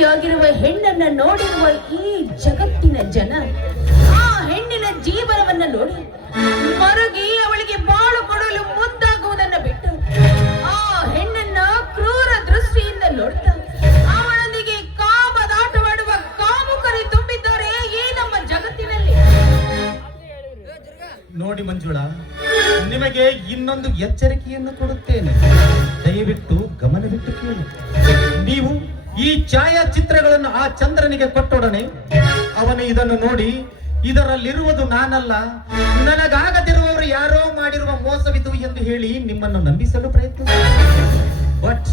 ಮದುವೆಯಾಗಿರುವ ಹೆಣ್ಣನ್ನ ನೋಡಿರುವ ಈ ಜಗತ್ತಿನ ಜನ ಆ ಹೆಣ್ಣಿನ ಜೀವನವನ್ನ ನೋಡಿ ಮರುಗಿ ಅವಳಿಗೆ ಬಾಳು ಕೊಡಲು ಮುಂದಾಗುವುದನ್ನ ಬಿಟ್ಟು ಆ ಹೆಣ್ಣನ್ನ ಕ್ರೂರ ದೃಷ್ಟಿಯಿಂದ ನೋಡ್ತಾ ಅವಳೊಂದಿಗೆ ಕಾಮದಾಟವಾಡುವ ಕಾಮುಕರು ತುಂಬಿದ್ದಾರೆ ಈ ನಮ್ಮ ಜಗತ್ತಿನಲ್ಲಿ. ನೋಡಿ ಮಂಜುಳಾ, ನಿಮಗೆ ಇನ್ನೊಂದು ಎಚ್ಚರಿಕೆಯನ್ನು ಕೊಡುತ್ತೇನೆ. ದಯವಿಟ್ಟು ಗಮನವಿಟ್ಟು ಕೇಳಿ. ನೀವು ಈ ಛಾಯಾಚಿತ್ರಗಳನ್ನು ಆ ಚಂದ್ರನಿಗೆ ಕೊಟ್ಟೊಡನೆ ಅವನು ಇದನ್ನು ನೋಡಿ ಇದರಲ್ಲಿರುವುದು ನಾನಲ್ಲ, ನನಗಾಗದಿರುವವರು ಯಾರೋ ಮಾಡಿರುವ ಮೋಸವಿದು ಎಂದು ಹೇಳಿ ನಿಮ್ಮನ್ನು ನಂಬಿಸಲು ಪ್ರಯತ್ನಿಸ. ಬಟ್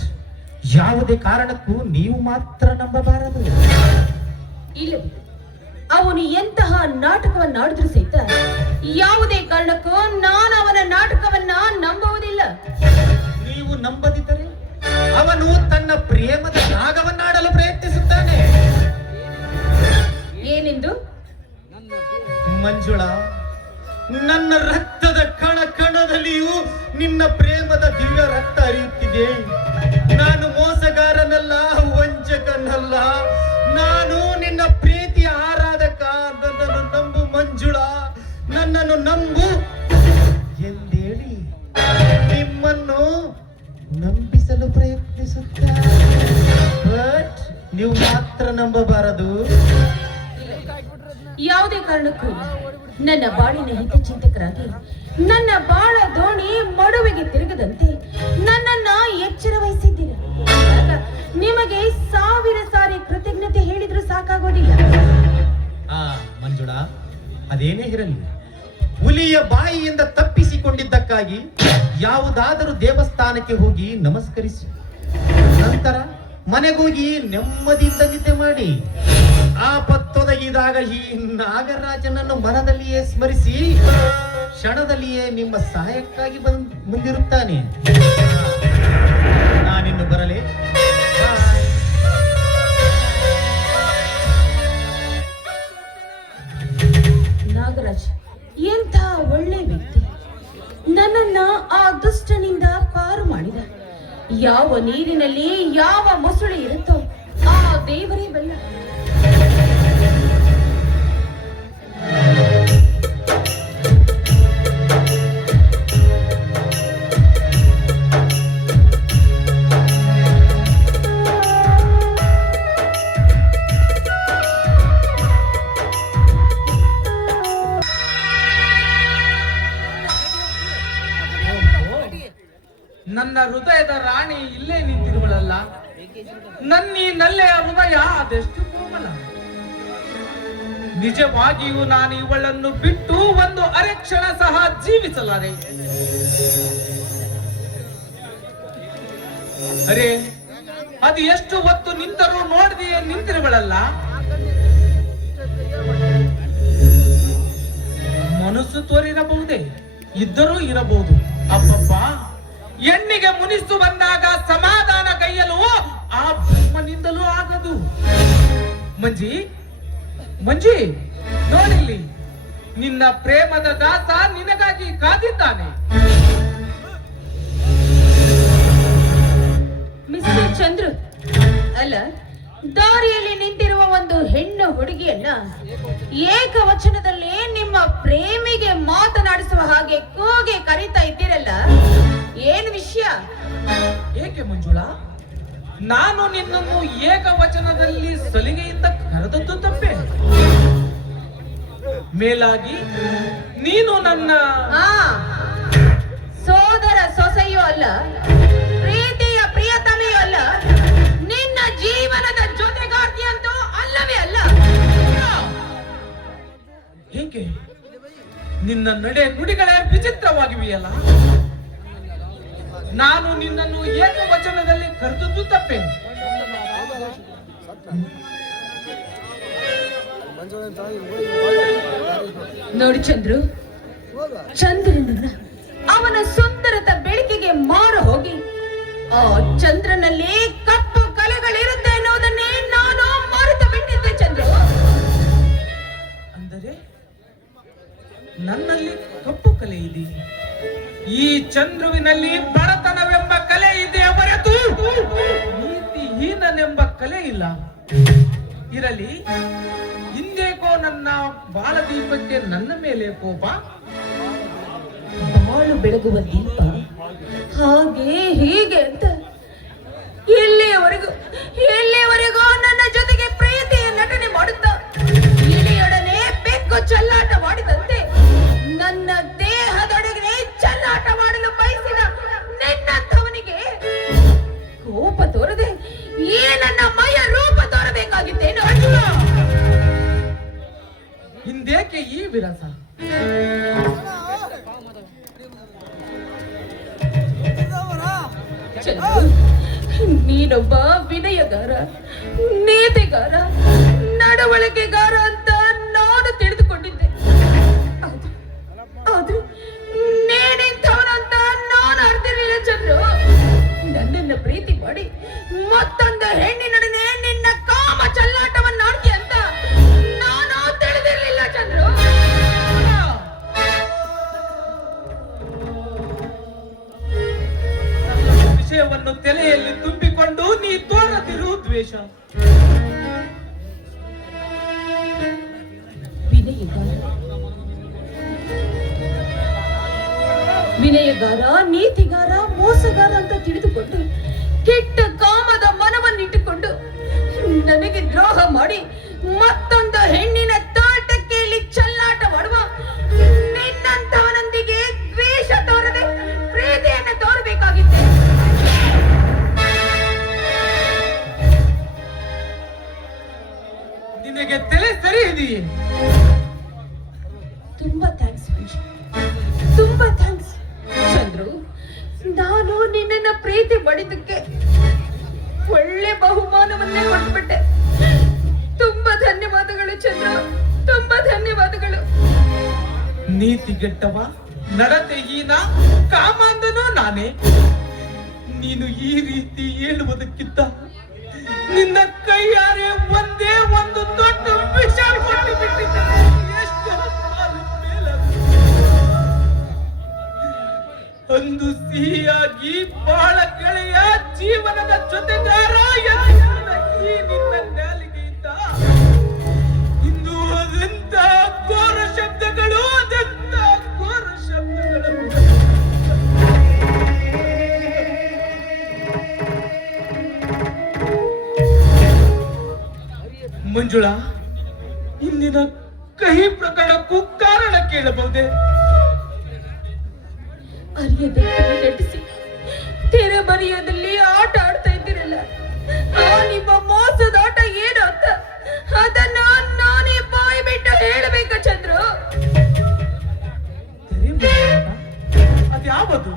ಯಾವುದೇ ಕಾರಣಕ್ಕೂ ನೀವು ಮಾತ್ರ ನಂಬಬಾರದು. ಇಲ್ಲ, ಅವನು ಎಂತಹ ನಾಟಕವನ್ನಾಡಿದ್ರು ಸಹಿತ ಯಾವುದೇ ಕಾರಣಕ್ಕೂ ನಾನು ಅವನ ನಾಟಕವನ್ನ ನಂಬುವುದಿಲ್ಲ. ನೀವು ನಂಬದಿದ್ದರೆ ಅವನು ತನ್ನ ಪ್ರೇಮದ ನಾಗವನ್ನಾಡಲು ಪ್ರಯತ್ನಿಸುತ್ತಾನೆ. ಏನೆಂದು? ಮಂಜುಳಾ, ನನ್ನ ರಕ್ತದ ಕಣ ಕಣದಲ್ಲಿಯೂ ನಿನ್ನ ಪ್ರೇಮದ ದಿವ್ಯ ರಕ್ತ ಹರಿಯುತ್ತಿದೆ. ನಾನು ಮೋಸಗಾರನಲ್ಲ, ವಂಚಕನಲ್ಲ, ನಾನು ನಿನ್ನ ಪ್ರೀತಿಯ ಆರಾಧಕ. ನನ್ನನ್ನು ನಂಬು ಮಂಜುಳಾ, ನನ್ನನ್ನು ನಂಬು ಎಂದೇಳಿ ನಿಮ್ಮನ್ನು ನಂಬಿಸಲು ಪ್ರಯತ್ನಿಸುತ್ತಾರೆ. ಬಟ್ ನೀವು ಮಾತ್ರ ನಂಬಬಾರದು. ಯಾವುದೇ ಕಾರಣಕ್ಕೂ ನನ್ನ ಬಾಳಿನ ಹಿತಚಿಂತಕರಾಗಿ ನನ್ನ ಬಾಳ ದೋಣಿ ಮಡುವಿಗೆ ತಿರುಗದಂತೆ ನನ್ನನ್ನ ಎಚ್ಚರ ವಹಿಸಿದ್ದೀರ. ನಿಮಗೆ 1000 ಸಾರಿ ಕೃತಜ್ಞತೆ ಹೇಳಿದ್ರು ಸಾಕಾಗೋದಿಲ್ಲ. ಮಂಜುಳಾ, ಅದೇನೇ ಇರಲಿ, ಹುಲಿಯ ಬಾಯಿಯಿಂದ ತಪ್ಪಿಸಿಕೊಂಡಿದ್ದಕ್ಕಾಗಿ ಯಾವುದಾದರೂ ದೇವಸ್ಥಾನಕ್ಕೆ ಹೋಗಿ ನಮಸ್ಕರಿಸಿ ನಂತರ ಮನೆಗೋಗಿ ನೆಮ್ಮದಿಯಿಂದ ನಿದ್ದೆ ಮಾಡಿ ಆಪತ್ತೊದಗಿದಾಗ ಈ ನಾಗರಾಜನನ್ನು ಮನದಲ್ಲಿಯೇ ಸ್ಮರಿಸಿ ಕ್ಷಣದಲ್ಲಿಯೇ ನಿಮ್ಮ ಸಹಾಯಕ್ಕಾಗಿ ಮುಂದಿರುತ್ತಾನೆ. ನಾನಿನ್ನು ಬರಲೇ? ನಾಗರಾಜ್ ಎಂಥ ಒಳ್ಳೆ ವ್ಯಕ್ತಿ. ನನ್ನನ್ನ ಆ ದುಷ್ಟನಿಂದ ಪಾರು ಮಾಡಿದ. ಯಾವ ನೀರಿನಲ್ಲಿ ಯಾವ ಮೊಸಳೆ ಇರುತ್ತೋ ಆ ದೇವರೇ ಬಲ್ಲ. ನನ್ನ ಹೃದಯದ ರಾಣಿ ಇಲ್ಲೇ ನಿಂತಿರುವಳಲ್ಲ. ನನ್ನೀ ನಲ್ಲೆಯ ಹೃದಯ ಅದೆಷ್ಟು ಕೋಮಲ. ನಿಜವಾಗಿಯೂ ನಾನು ಇವಳನ್ನು ಬಿಟ್ಟು ಒಂದು ಅರೆಕ್ಷಣ ಸಹ ಜೀವಿಸಲಾರೆ. ಅರೆ, ಅದು ಎಷ್ಟು ಹೊತ್ತು ನಿಂತರೂ ನೋಡದೆಯೇ ನಿಂತಿರುವಳಲ್ಲ. ಮನಸ್ಸು ತೋರಿರಬಹುದೇ, ಇದ್ದರೂ ಇರಬಹುದು. ಅಪ್ಪಪ್ಪ, ಹೆಣ್ಣಿಗೆ ಮುನಿಸು ಬಂದಾಗ ಸಮಾಧಾನ ಕೈಯಲು ಆ ಬ್ರಹ್ಮನಿಂದಲೂ ಆಗದು. ಮಂಜಿ, ಮಂಜಿ, ನೋಡಿಲ್ಲಿ, ನಿನ್ನ ಪ್ರೇಮದ ದಾಸ ನಿನಗಾಗಿ ಕಾದಿದ್ದಾನೆ. ಮಿಸ್ಟರ್ ಚಂದ್ರು, ಅಲ್ಲ, ದಾರಿಯಲ್ಲಿ ನಿಂತಿರುವ ಒಂದು ಹೆಣ್ಣು ಹುಡುಗಿಯನ್ನ ಏಕವಚನದಲ್ಲಿ ನಿಮ್ಮ ಪ್ರೇಮಿಗೆ ಮಾತನಾಡಿಸುವ ಹಾಗೆ ಕೂಗೆ ಕರೀತಾ ಇದ್ದೀರಲ್ಲ, ಏನು ವಿಷಯ? ಏಕೆ ಮಂಜುಳಾ, ನಾನು ನಿನ್ನನ್ನು ಏಕವಚನದಲ್ಲಿ ಸಲಿಗೆಯಿಂದ ಕರೆದದ್ದು ತಪ್ಪೆ. ಮೇಲಾಗಿ ನೀನು ನನ್ನ ಸೋದರ ಸೊಸೆಯೂ ಅಲ್ಲ, ಪ್ರೀತಿಯ ಪ್ರಿಯತಮೆಯೂ ಅಲ್ಲ, ನಿನ್ನ ಜೀವನದ ಜೊತೆಗಾರ್ತಿ ಅಂತೂ ಅಲ್ಲವೇ ಅಲ್ಲ. ಏಕೆ ನಿನ್ನ ನಡೆ ನುಡಿಗಳೇ ವಿಚಿತ್ರವಾಗಿವೆಯಲ್ಲ. ನಾನು ನಿನ್ನನ್ನು ಏಕವಚನದಲ್ಲಿ ಕರೆದದ್ದು ತಪ್ಪೆ. ನೋಡಿ ಚಂದ್ರು, ಚಂದ್ರನನ್ನ ಅವನ ಸುಂದರತ ಬೆಳಕಿಗೆ ಮಾರು ಹೋಗಿ ಆ ಚಂದ್ರನಲ್ಲಿ ಕಪ್ಪು ಕಲೆಗಳಿರುತ್ತೆ ಎನ್ನುವುದನ್ನೇ ನಾನು ಮರೆತು ಬಿಟ್ಟಿದ್ದೆ. ಚಂದ್ರು, ಅಂದರೆ ನನ್ನಲ್ಲಿ ಕಪ್ಪು ಕಲೆ ಇದೆ, ಈ ಚಂದ್ರುವಿನಲ್ಲಿ ಬಡತನವೆಂಬ ಕಲೆ ಇದೆ ಹೊರತು ನೀತಿಹೀನನೆಂಬ ಕಲೆ ಇಲ್ಲ. ಇರಲಿ, ಹಿಂದೇಕೋ ನನ್ನ ಬಾಲದೀಪಕ್ಕೆ ನನ್ನ ಮೇಲೆ ಕೋಪ. ಬಾಳು ಬೆಳಗುವ ದೀಪ ಹಾಗೆ ಹೀಗೆ ಅಂತ ಇಲ್ಲಿಯವರೆಗೂ ನನ್ನ ಜೊತೆಗೆ ಪ್ರೀತಿಯ ನಟನೆ ಮಾಡುತ್ತಾ ಇಲಿಯೊಡನೆ ಬೆಕ್ಕು ಚಲ್ಲಾಟ ಮಾಡಿದಂತೆ ನನ್ನ ದೇಹದೊಡನೆ ಚಲ್ಲಾಟ ಮಾಡಲು ಬಯಸಿದ ನಿನ್ನಂಥವನಿಗೆ ಕೋಪ ತೋರದೆ ಈ ನನ್ನ ಮೈಯ ರೂಪ ತೋರಬೇಕಾಗಿತ್ತೇನು? ಹಿಂದೇಕೆ ಈ ವಿರಸ? ನೀನೊಬ್ಬ ವಿನಯಗಾರ, ನೀತಿಗಾರ, ನಡವಳಿಕೆಗಾರ ಅಂತ ನಾನು ತಿಳಿದುಕೊಂಡಿದ್ದೆ. ಆದ್ರೆ ನೀನಿಂಥವನಂತ ನಾನು ಅರ್ತಿರ್ಲಿಲ್ಲ ಚಂದ್ರು. ನನ್ನನ್ನ ಪ್ರೀತಿ ಮಾಡಿ ಮತ್ತೊಂದು ಹೆಣ್ಣಿನೊಡನೆ ನಿನ್ನ ಕಾಮ ಚಲ್ಲಾಟವನ್ನು ಆಡ್ತಿ ಅಂತ ನಾನು ತಿಳಿದಿರ್ಲಿಲ್ಲ ಚಂದ್ರು. ವಿಷಯವನ್ನು ತಲೆಯಲ್ಲಿ ತುಂಬಿಕೊಂಡು ನೀ ತೋರದಿರು ದ್ವೇಷ. ವಿನಯಗಾರ, ನೀತಿಗಾರ, ಮೋಸಗಾರ ಅಂತ ತಿಳಿದುಕೊಂಡು ಕೆಟ್ಟ ಕಾಮದ ಮನವನ್ನಿಟ್ಟುಕೊಂಡು ನನಗೆ ದ್ರೋಹ ಮಾಡಿ ಮತ್ತೊಂದು ಹೆಣ್ಣಿನ ತೋಟಕ್ಕೆಯಲ್ಲಿ ಚಲ್ಲಾಟ ಮಾಡುವ ನಿನ್ನಂತವನೊಂದಿಗೆ ದ್ವೇಷ ತೋರದೆ ಪ್ರೀತಿಯನ್ನು ತೋರಬೇಕಾಗಿತ್ತೆ. ನಿನಗೆ ತಲೆ ಸರಿ ಇದೆಯೇ? ತುಂಬಾ ಥ್ಯಾಂಕ್ಸ್ ಮಂಜು, ತುಂಬಾ ಥ್ಯಾಂಕ್ಸ್ ಚಂದ್ರು. ನಾನು ನಿನ್ನನ್ನ ಪ್ರೀತಿ ಮಾಡಿದ್ದಕ್ಕೆ ಒಳ್ಳೆ ಬಹುಮಾನವನ್ನೇ ಕೊಟ್ಬಿಟ್ಟೆ. ತುಂಬಾ ಧನ್ಯವಾದಗಳು ಚಂದ್ರು, ತುಂಬಾ ಧನ್ಯವಾದಗಳು. ನೀತಿಗೆಟ್ಟವ, ನಡತೆ ಹೀನ, ಕಾಮಾಂಧನೂ ನಾನೇ. ನೀನು ಈ ರೀತಿ ಹೇಳುವುದಕ್ಕಿಂತ ನಿನ್ನ ಕೈಯಾರೆ ಒಂದೇ ಒಂದು ದೊಡ್ಡ ವಿಷ ಕೊಟ್ಟು ಬಿಟ್ಟಿದ್ದೆ. ಎಷ್ಟು ಒಂದು ಸಿಹಿಯಾಗಿ ಬಾಳ ಗೆಳೆಯ ಜೀವನದ ಜೊತೆಗಾರ ಎನ್ನುವುದ ಈ ನಿನ್ನ ನಾಲಿಗೆಯಿಂದ ಇಂದು ಅದೆಂತ ಘೋರ ಶಬ್ದಗಳು, ಅದೆಂತ ಘೋರ ಶಬ್ದಗಳು. ಮಂಜುಳಾ, ಇಂದಿನ ಕಹಿ ಪ್ರಕರಣಕ್ಕೂ ಕಾರಣ ಕೇಳಬಹುದೇ? ಅರಿಯದಲ್ಲಿ ನಟಿಸಿ ತೆರೆಮರೆಯದಲ್ಲಿ ಆಟ ಆಡ್ತಾ ಇದ್ದೀರಲ್ಲ, ಆ ನಿಮ್ಮ ಮೋಸದ ಆಟ ಏನು ಅಂತ ಅದನ್ನ ನಾನೇ ಬಾಯಿ ಬಿಟ್ಟು ಹೇಳಬೇಕ ಚಂದ್ರು? ಅದ್ಯಾವುದು?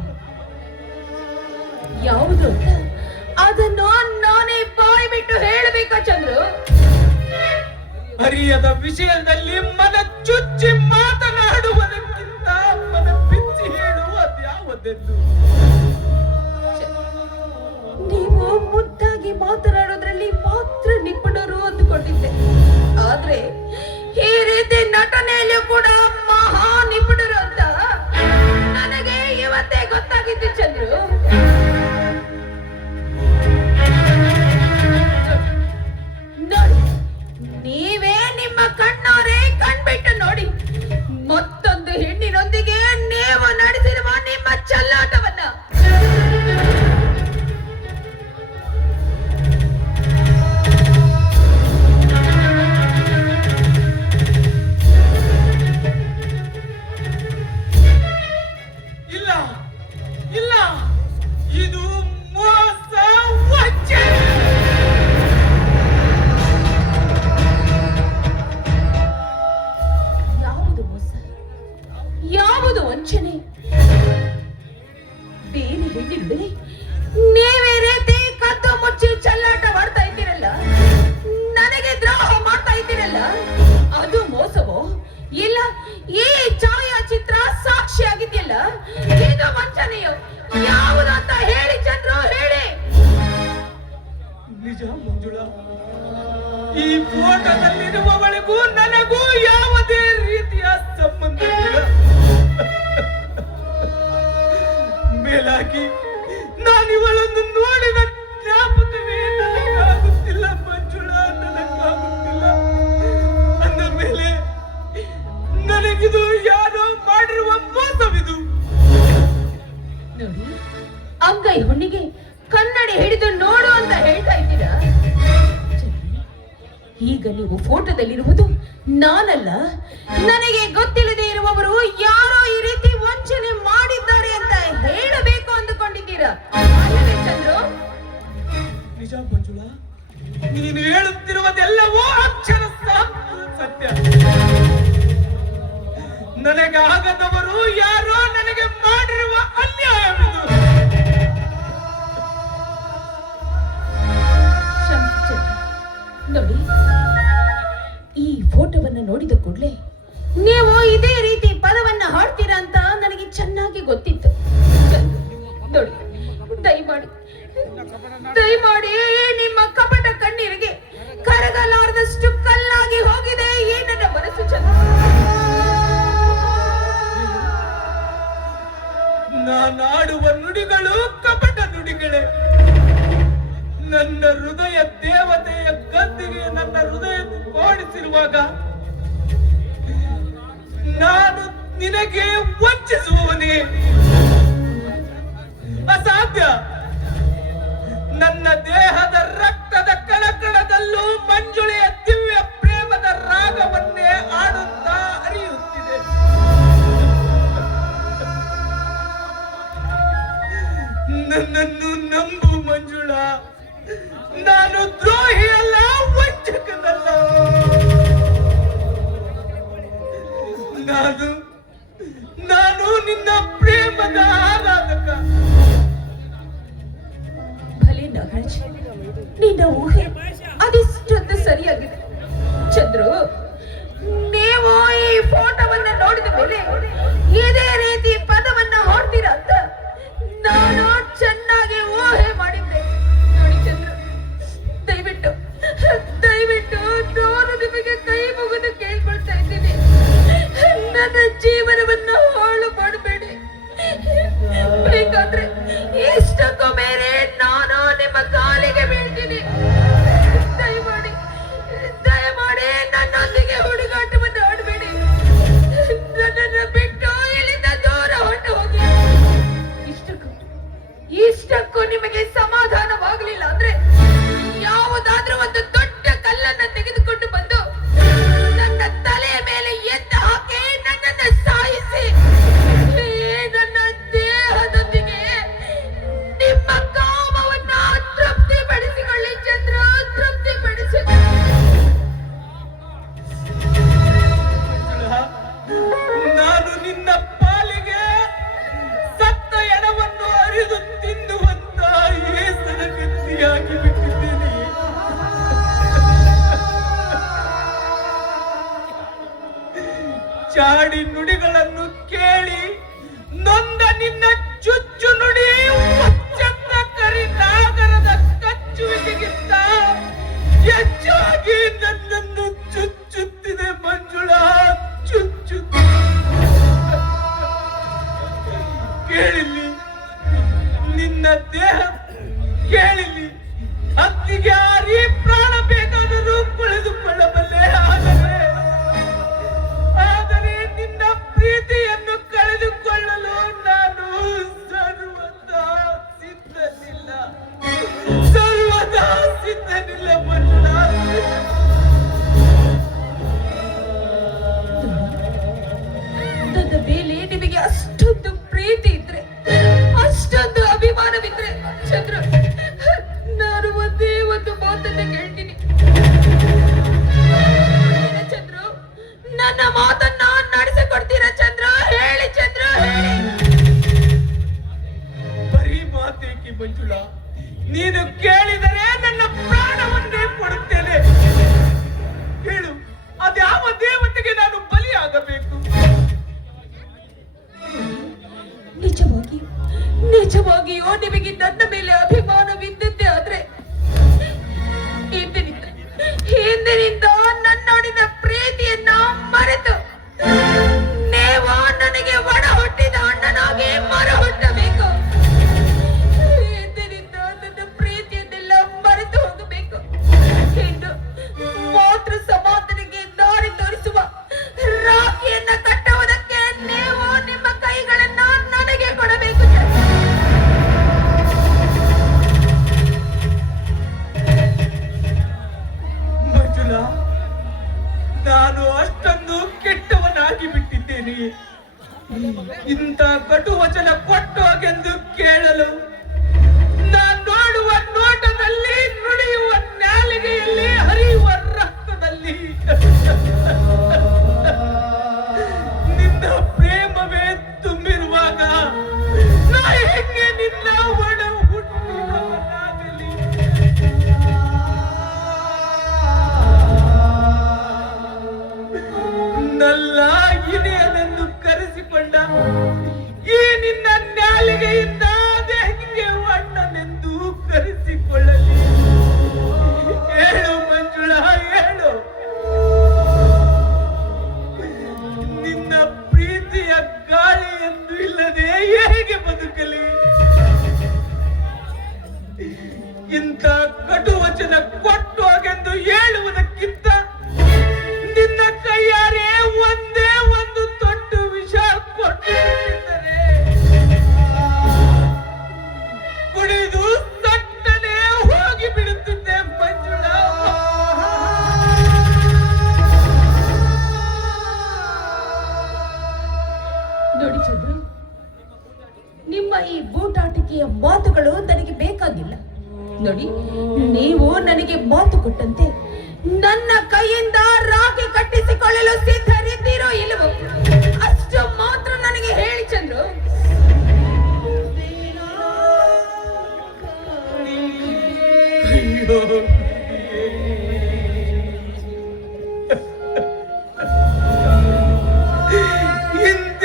ಯಾವುದು ಅಂತ ಅದನ್ನು ನಾನೇ ಬಾಯಿ ಬಿಟ್ಟು ಹೇಳಬೇಕ ಚಂದ್ರು? ಅರಿಯದ ವಿಷಯದಲ್ಲಿ ಮನ ಚುಚ್ಚಿ ಮಾತನಾಡುವುದಕ್ಕಿಂತ ಮನ ಬಿಚ್ಚಿ ಹೇಳುವ ಅದ್ಯಾವುದೆಂದು? ನೀವು ಮುದ್ದಾಗಿ ಮಾತನಾಡೋದ್ರಲ್ಲಿ ಮಾತ್ರ ನಿಪುಣರು ಅಂದುಕೊಂಡಿದ್ದೆ. ಆದ್ರೆ ಈ ರೀತಿ ನಟನೆಯಲ್ಲೂ ಕೂಡ ಮಹಾ ನಿಪುಣರು ಅಂತ ನನಗೆ ಇವತ್ತೇ ಗೊತ್ತಾಗಿತ್ತು ಚಂದ್ರು. ನೋಡಿ, ನೀವೇ ನಿಮ್ಮ ಕಣ್ಣಾರೆ ಕಣ್ಬಿಟ್ಟು ನೋಡಿ ಮತ್ತೊಂದು ಹೆಣ್ಣಿನೊಂದಿಗೆ ನೀವು ನಡೆಸಿರುವ ನಿಮ್ಮ ಚಲ್ಲಾಟವನ್ನ. ಇಲ್ಲ ಇಲ್ಲ, ಇದು ಮೋಸ, ವಂಚನೆ. ಯಾವುದು ಮೋಸ, ಯಾವುದು ವಂಚನೆ? ಬೇರೆ ಹೆಣ್ಣಿರುಡನೆ ನೀವೇ ರೀತಿ ಕದ್ದು ಮುಚ್ಚಿ ಚಲ್ಲಾಟ ಮಾಡ್ತಾ ಇದ್ದೀರಲ್ಲ, ನನಗೆ ದ್ರೋಹ ಮಾಡ್ತಾ ಇದ್ದೀರಲ್ಲ, ಅದು ಮೋಸವೋ ಇಲ್ಲ ಈ ಛಾಯಾಚಿತ್ರ ಸಾಕ್ಷಿಯಾಗಿದೆಯಲ್ಲ ಇದು ವಂಚನೆಯೋ? ಯಾವುದಂತ ಹೇಳಿ ಚಂದ್ರು, ಹೇಳಿ. ನಿಜ ಮಂಜುಳಾ, ಈ ಫೋಟೋದಲ್ಲಿರುವವಳಿಗೂ ನನಗೂ ಯಾವುದೇ ರೀತಿಯ ಸಂಬಂಧವಿಲ್ಲ. ಮೇಲಾಗಿ ನಾನಿವಳನ್ನು ನೋಡಿದ ಜ್ಞಾಪಕವೇ ನನಗಾಗುತ್ತಿಲ್ಲ ಈಗ ನೀವು ಫೋಟೋದಲ್ಲಿರುವುದು ನಾನಲ್ಲ. ನನಗೆ ಗೊತ್ತಿಲ್ಲದೆ ಇರುವವರು ಯಾರೋ ಈ ರೀತಿ ವಂಚನೆ ಮಾಡಿದ್ದಾರೆ ಅಂತ ಹೇಳಬೇಕು ಅಂದುಕೊಂಡಿದ್ದೀರಾ ಅಲ್ಲವೇ ಚಂದ್ರು? ನಿಜ ಮಂಜುಳಾ, ನೀನು ಹೇಳುತ್ತಿರುವುದೆಲ್ಲವೂ ಅಕ್ಷರ ಸತ್ಯ. ನನಗಾಗದವರು ಯಾರೋ ನನಗೆ ಮಾಡಿರುವ ಅನ್ಯಾಯವಿದು. ನೋಡಿ, ಈ ಫೋಟೋವನ್ನ ನೋಡಿದ ಕೂಡಲೇ ನೀವು ಇದೇ ರೀತಿ ಪದವನ್ನ ಹಾಡ್ತೀರಾ ಅಂತ ನನಗೆ ಚೆನ್ನಾಗಿ ಗೊತ್ತಿತ್ತು. ನೋಡಿ, ದಯಮಾಡಿ ನಿಮ್ಮ ಕಪಟ ಕಣ್ಣೀರಿಗೆ ಕರಗಲಾರದಷ್ಟು ಕಲ್ಲಾಗಿ ಹೋಗಿದೆ ಈ ನನ್ನ ಮನಸ್ಸು. ನಾನಾಡುವ ನುಡಿಗಳು ಕಪಟ ನುಡಿಗಳೇ. ನನ್ನ ಹೃದಯ ದೇವತೆಯ ಗದ್ದಿಗೆ ನನ್ನ ಹೃದಯ ಓಡಿಸಿರುವಾಗ ನಾನು ನಿನಗೆ ವಂಚಿಸುವವನೇ? ಅಸಾಧ್ಯ. ನನ್ನ ದೇಹದ ರಕ್ತದ ಕಳಕಳದಲ್ಲೂ ಮಂಜುಳೆಯ ದಿವ್ಯ ಪ್ರೇಮದ ರಾಗವನ್ನೇ ಆಡುತ್ತಾ ಹರಿಯುತ್ತಿದೆ. ನನ್ನನ್ನು ನಂಬು ಮಂಜುಳಾ, ನಾನು ದ್ರೋಹಿಯಲ್ಲ, ವಂಚಕನಲ್ಲ. ನಾನು ನಿನ್ನ ಪ್ರೇಮದ ಆರಾಧಕ. ಭಲೆ ನಾಗರಾಜ್, ನಿನ್ನ ಊಹೆ ಅದೆಷ್ಟೊಂದು ಸರಿಯಾಗಿದೆ. ಚಂದ್ರು, ನೀವು ಈ ಫೋಟೋವನ್ನ ನೋಡಿದ ಮೇಲೆ ಇದೇ ರೀತಿ ಪದವನ್ನ ಹಾಡ್ತೀರಾ ಅಂತ ನಾನು ಚೆನ್ನಾಗಿ ಊಹೆ ಮಾಡಿದ್ದೆ. ನೋಡಿ ಚಂದ್ರು, ದಯವಿಟ್ಟು ನಾನು ನಿಮಗೆ ಕೈ ಮುಗಿದು ಕೇಳ್ಕೊಳ್ತಾ ಇದ್ದೀನಿ, ನನ್ನ ಜೀವನವನ್ನು ಹಾಳು ಮಾಡಬೇಡಿ. ಬೇಕಾದ್ರೆ ಇಷ್ಟಕ್ಕೂ ಬೇರೆ ನಾನು ನಿಮ್ಮ ಕಾಲಿಗೆ ಬೀಳ್ತೀನಿ. ದಯಮಾಡಿ ನನ್ನೊಂದಿಗೆ ಹುಡುಗಾಟವನ್ನು ಆಡಬೇಡಿ. ನನ್ನನ್ನು ಬಿಟ್ಟು ಇಲ್ಲಿಂದ ದೂರ ಹೊರಟು ಹೋಗಿ. ಇಷ್ಟಕ್ಕೂ ನಿಮಗೆ ಸಮಾಧಾನವಾಗಲಿಲ್ಲ ಅಂದ್ರೆ ಯಾವುದಾದ್ರೂ ಒಂದು ದೊಡ್ಡ ಕಲ್ಲನ್ನ ತೆಗೆದುಕೊಂಡು ಬಂದು ನನ್ನ ತಲೆಯ ಮೇಲೆ ಎತ್ತ ಹಾಕಿ ನನ್ನನ್ನು ಸಾಯಿಸಿ ನನ್ನ ದೇಹದೊಂದಿಗೆ ನಿಮ್ಮ ಕಾಮವನ್ನ ತೃಪ್ತಿಪಡಿಸಿಕೊಳ್ಳಿ ಚಂದ್ರ, ತೃಪ್ತಿಪಡಿಸಿ. ನಾನು ನಿನ್ನ ಪಾಲಿಗೆ ಸತ್ತ ಎಣವನ್ನು ಅರಿದು ತಿನ್ನುವಂತ ಏಸರ ಗತಿಯಾಗಿ ಬಿಟ್ಟಿದ್ದೇನೆ. ಚಾಡಿ ನುಡಿಗಳನ್ನು ಕೇಳಿ ನೊಂದ ನಿನ್ನ ಚುಚ್ಚು ನುಡಿ ಚಂದ ಕರಿ ನಾಗರದ ಕಚ್ಚುವಿಕೆಗಿಂತ ಹೆಚ್ಚಾಗಿ ನನ್ನನ್ನು ಚುಚ್ಚುತ್ತಿದೆ ಮಂಜುಳಾ, ಚುಚ್ಚುತ್ತಿದೆ. ಕೇಳಿಲಿ ನಿನ್ನ ದೇಹ, ಕೇಳಿಲಿ ಹತ್ತಿಗೆ ಆರಿ ಪ್ರಾಣ ಬೇಕಾದರೂ ಕಳೆದುಕೊಳ್ಳಬಲ್ಲೆ. ಆದರೆ ನಿನ್ನ ಪ್ರೀತಿಯನ್ನು ಕಳೆದುಕೊಳ್ಳಲು ನಾನು ಸರ್ವದಾ ಸಿದ್ಧನಿಲ್ಲ, ಸರ್ವದಾ ಸಿದ್ಧನಿಲ್ಲ ಮಂಜುಳಾ. ನನ್ನ ಮೇಲೆ ನಿಮಗೆ ಅಷ್ಟೊಂದು ಪ್ರೀತಿ ಇದ್ರೆ, ಅಷ್ಟೊಂದು ಅಭಿಮಾನವಿದ್ರೆ ಚಂದ್ರ, ನಾನು ಒಂದೇ ಒಂದು ಮಾತನ್ನ ಕೇಳ್ತೀನಿ. ಚಂದ್ರ, ನನ್ನ ಮಾತನ್ನ ನಡೆಸಿಕೊಡ್ತೀರಾ ಚಂದ್ರ? ಹೇಳಿ ಚಂದ್ರ, ಹೇಳಿ. ಬರೀ ಮಾತೇಕೆ ಮಂಜುಳಾ, ನೀನು ಕೇಳಿದರೆ ನನ್ನ ಪ್ರಾಣವನ್ನೇ ಕೊಡುತ್ತೇನೆ. ಹೇಳು, ಅದ್ಯಾವ ದೇವತೆಗೆ ನಾನು ಬಲಿಯಾಗಬೇಕು? ನಿಜವಾಗಿಯೂ ನಿಮಗೆ ನನ್ನ ಮೇಲೆ ಅಭಿಮಾನವಿದ್ದದ್ದೇ ಆದ್ರೆ ಹಿಂದಿನಿಂದ ನನ್ನೊಡಿನ ಪ್ರೀತಿಯನ್ನ ಮರೆತು ನೀವು ನನಗೆ ಒಡ ಹುಟ್ಟಿದ ಅಣ್ಣನಾಗಿ ಮರ ಹುಟ್ಟಬೇಕು. ಹಿಂದಿನಿಂದ ನನ್ನ ಪ್ರೀತಿಯನ್ನೆಲ್ಲ ಮರೆತು ಹೋಗಬೇಕು. ಇನ್ನು ಮಾತೃ ಸಮಾಧಾನಿಗೆ ದಾರಿ ತೋರಿಸುವ ರಾಖಿಯನ್ನ ಕಟ್ಟುವುದಕ್ಕೆ ನೀವು ನಿಮ್ಮ ಕೈಗಳನ್ನ ನನಗೆ ಕೊಡಬೇಕು. ಕೇಳಲು ನಾನ್ ನೋಡುವ ನೋಟದಲ್ಲಿ, ನುಡಿಯುವ ನಾಲಿಗೆಯಲ್ಲಿ, ಹರಿಯುವ ರಕ್ತದಲ್ಲಿ ನಿನ್ನ ಪ್ರೇಮವೇ ತುಂಬಿರುವಾಗ ನಾ ಹೆಂಗೆ ನಿನ್ನ ಒಡ ಹುಟ್ಟಿದವನಾಗಲಿ? ನಲ್ಲ ಇನಿಯನೆಂದು ಕರೆಸಿಕೊಂಡ ಈ ನಿನ್ನ ನಾಲಿಗೆಯಿಂದ ಹೆಂಗೆ ಅಣ್ಣನೆಂದು ಕರೆಸಿಕೊಳ್ಳಲಿ? ಹೇಳು ಮಂಜುಳಾ, ಹೇಳು. ನಿನ್ನ ಪ್ರೀತಿಯ ಗಾಳಿ ಎಂದು ಇಲ್ಲದೆ ಹೇಗೆ ಬದುಕಲಿ? ಇಂಥ ಕಟು ವಚನ ಕೊಟ್ಟು ಹಾಗೆಂದು ಹೇಳುವುದಕ್ಕಿಂತ ನಿನ್ನ ಕೈಯಾರೆ ಒಂದೇ ಒಂದು ತೊಟ್ಟು ವಿಷ ಕೊಟ್ಟು ಕುಡಿದು ಸಟ್ಟನೆ ಹೋಗಿ ಬಿಡುತ್ತಿದ್ದೆ ಮಂಜುಳಾ. ನೋಡಿ ಚಂದ್ರ, ನಿಮ್ಮ ಈ ಬೂಟಾಟಿಕೆಯ ಮಾತುಗಳು ನನಗೆ ಬೇಕಾಗಿಲ್ಲ. ನೋಡಿ, ನೀವು ನನಗೆ ಮಾತು ಕೊಟ್ಟಂತೆ ನನ್ನ ಕೈಯಿಂದ ರಾಖಿ ಕಟ್ಟಿಸಿಕೊಳ್ಳಲು ಸಿದ್ಧರಿದ್ದೀರೋ ಇಲ್ಲವೋ ಅಷ್ಟು ಮಾತ್ರ ನನಗೆ ಹೇಳಿ ಚಂದ್ರು. ಅಯ್ಯೋ, ಇಂಥ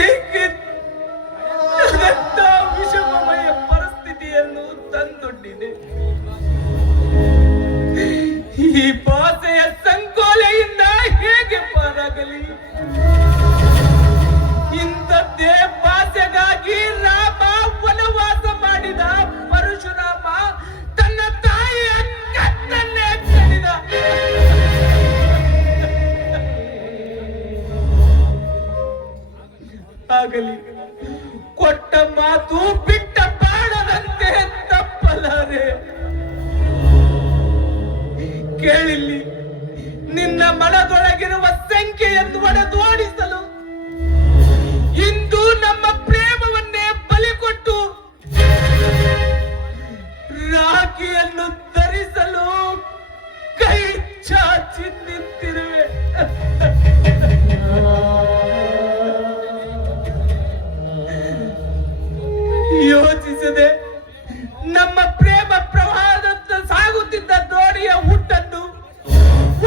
ವಿಷಮಮಯ ಪರಿಸ್ಥಿತಿಯನ್ನು ತಂದೊಡ್ಡಿದೆ. ಈ ಭಾಷೆಯ ಸಂಕೋಲೆಯಿಂದ ಹೇಗೆ ಪಾರಾಗಲಿ? ಇಂಥದ್ದೇ ಭಾಷೆಗಾಗಿ ರಾಮ ವನವಾಸ ಮಾಡಿದ, ಪರಶುರಾಮ ತನ್ನ ತಾಯಿಯ ಕತ್ತನ್ನೇ ಕಡಿದ. ಆಗಲಿ, ಕೊಟ್ಟ ಮಾತು ಬಿಟ್ಟ ಬಾಣದಂತೆ ತಪ್ಪಲಾರೆ. ಕೇಳಿಲ್ಲಿ, ನಿನ್ನ ಮನದೊಳಗಿರುವ ಸಂಖ್ಯೆಯನ್ನು ಒಡೆದೋಡಿಸಲು ಇಂದು ನಮ್ಮ ಪ್ರೇಮವನ್ನೇ ಬಲಿ ಕೊಟ್ಟು ರಾಖಿಯನ್ನು ಧರಿಸಲು ಕೈ ಚಾಚಿ ನಿಂತಿರುವೆ. ಯೋಚಿಸದೆ ನಮ್ಮ ಪ್ರೇಮ ಪ್ರವಾಹದಂತ ಸಾಗುತ್ತಿದ್ದ ದೋಣಿಯ ಹುಟ್ಟನ್ನು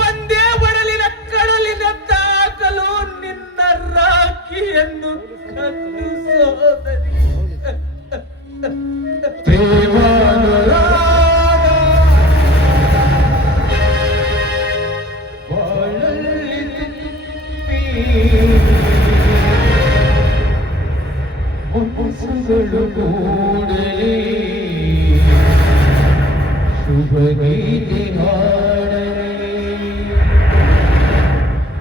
ಒಂದೇ ಒಡಲಿನ ಕಡಲಿನತ್ತ ಹಾಕಲು ನಿನ್ನ ರಾಖಿಯನ್ನು ಕದ್ದು ಸೋದರಿ. ಶುಭ ಗೀತೆ ಹಾಡಲಿ,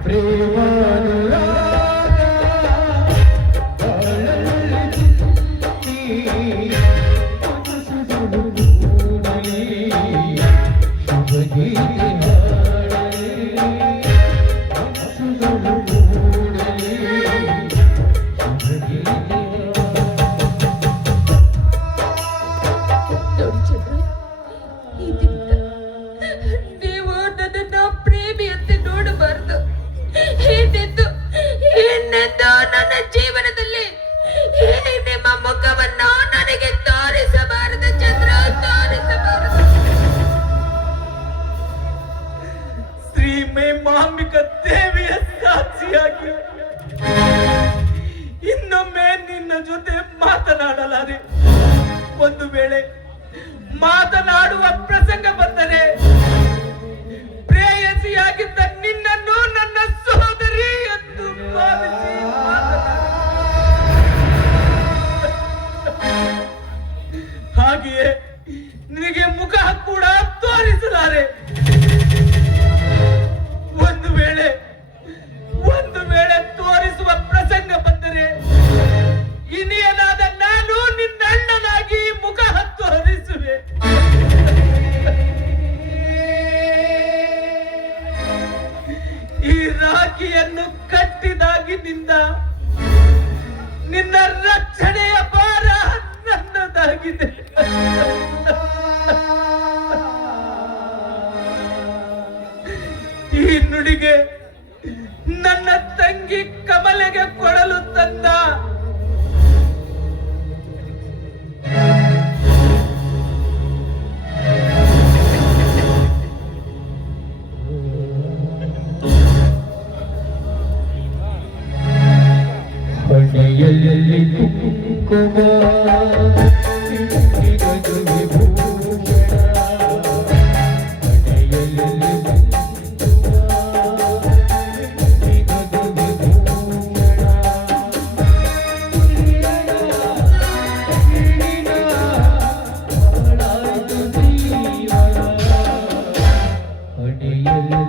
ಪ್ರೇಮಾನುರಾಗ ಬಾಳಲ್ಲಿ ತುಂಬಿ ಮನಸ್ಸುಗಳು ಕೂಡಲಿ. ಶುಭ ಗೀತೆ ಹಾಡಲಿ, ಮನಸ್ಸುಗಳು ಕೂಡಲಿ. ಶುಭ ಗೀತೆ ನೀವು ನನ್ನನ್ನ ಪ್ರೇಮಿಯಂತೆ ನೋಡಬಾರದು. ಇನ್ನೆಂದು ನನ್ನ ಜೀವನದಲ್ಲಿ ನಿಮ್ಮ ಮುಖವನ್ನ ನನಗೆ ತೋರಿಸಬಾರದು ಚಂದ್ರ, ತೋರಿಸಬಾರದು. ಶ್ರೀಮೈ ಮಾಂಬಿಕ ದೇವಿಯ ಸಾಕ್ಷಿಯಾಗಿ ಇನ್ನೊಮ್ಮೆ ನಿನ್ನ ಜೊತೆ ಮಾತನಾಡಲಾರೆ. ಒಂದು ವೇಳೆ ಮಾತನಾಡುವ ಪ್ರಸಂಗ ಬಂದರೆ ಪ್ರೇಯಸಿಯಾಗಿದ್ದ ನಿನ್ನನ್ನು ನನ್ನ ಸಹೋದರಿ ಎಂದು ಭಾವಿಸಿ ಹಾಗೆಯೇ ನಿನಗೆ ಮುಖ ಕೂಡ ತೋರಿಸಲಾರೆ. ಒಂದು ವೇಳೆ ತೋರಿಸುವ ಪ್ರಸಂಗ ಬಂದರೆ ಇನಿಯನಾದ ನಾನು ನಿನ್ನ ಅಣ್ಣನಾಗಿ ಮುಖ ತೋರಿಸುವೆ. ಈ ರಾಖಿಯನ್ನು ಕಟ್ಟಿದಾಗಿನಿಂದ ನಿನ್ನ ರಕ್ಷಣೆಯ ಭಾರ ನನ್ನದಾಗಿದೆ. ಅಂತಾಗಿದೆ. ಈ ನುಡಿಗೆ ನನ್ನ ತಂಗಿ ಕಮಲೆಗೆ ಕೊಡಲು ತಂದ ಹಣೆಯಲ್ಲಿ ಕುಂಕುಮ ಇಟ್ಟಿಗದು ವಿಭೂಷಣ. ಹಣೆಯಲ್ಲಿ ಕುಂಕುಮ ಇಟ್ಟಿಗದು ವಿಭೂಷಣ. ಹಾಳಾಯ್ತು ಜೀವನ. ಹಣೆಯಲ್ಲಿ